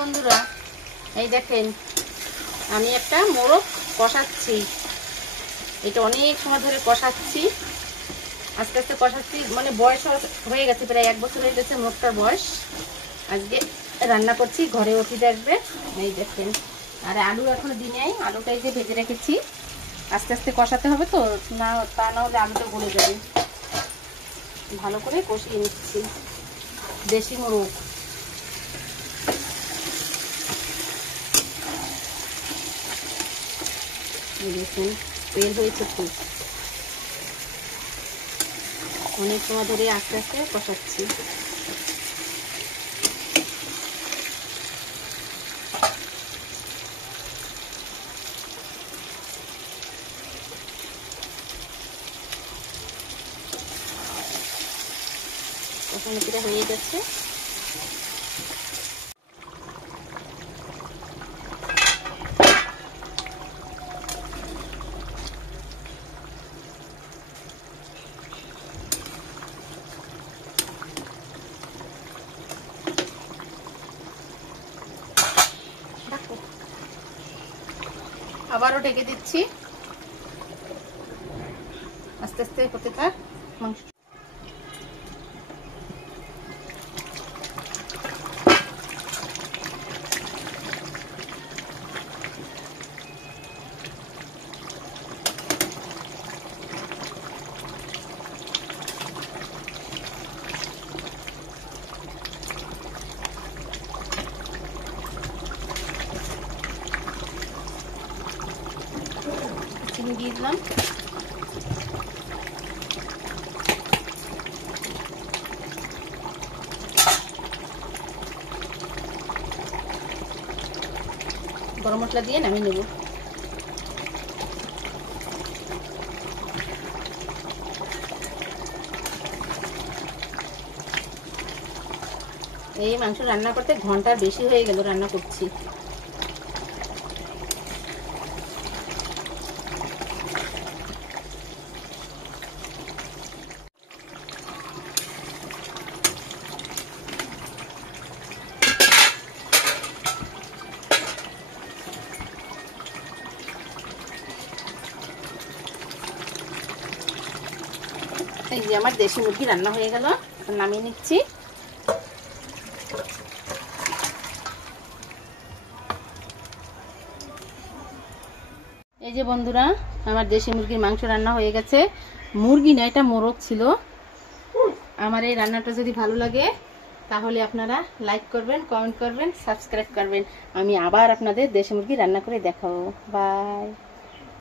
বন্ধুরা, এই দেখেন আমি একটা মোরগ কষাচ্ছি। এটা অনেক সময় ধরে কষাচ্ছি, আস্তে আস্তে কষাচ্ছি, মানে বয়স হয়ে গেছে, প্রায় 1 বছর হয়ে গেছে মোরগটার বয়স। আজকে রান্না করছি, ঘরে অতিথি আসবে। এই দেখেন, আর আলু এখনো দিই নাই, আলুটা এই যে ভেজে রেখেছি। আস্তে আস্তে কষাতে হবে তো, না তা না হলে আলুটা গলে যাবে। ভালো করে কষিয়ে নিচ্ছি। দেশি মোরগ, দেখুন তেল হয়েছে খুব। অনেক সময় ধরে আস্তে আস্তে কষাচ্ছি। কষানোটা হয়ে যাচ্ছে। আবারও ঢেকে দিচ্ছি, আস্তে আস্তে হতে থাক মাংস। চিনি দিয়ে দিলাম। গরম মশলা দিয়ে নামিয়ে নেব। এই মাংস রান্না করতে ঘন্টার বেশি হয়ে গেল, রান্না করছি। এই যে আমার দেশি মুরগি রান্না হয়ে গেল, নামিয়ে নিচ্ছি। এই যে বন্ধুরা, আমার দেশি মুরগির মাংস রান্না হয়ে গেছে। মুরগি না, এটা মোরগ ছিল। আমার এই রান্নাটা যদি ভালো লাগে তাহলে আপনারা লাইক করবেন, কমেন্ট করবেন, সাবস্ক্রাইব করবেন। আমি আবার আপনাদের দেশি মুরগি রান্না করে দেখাবো। বাই।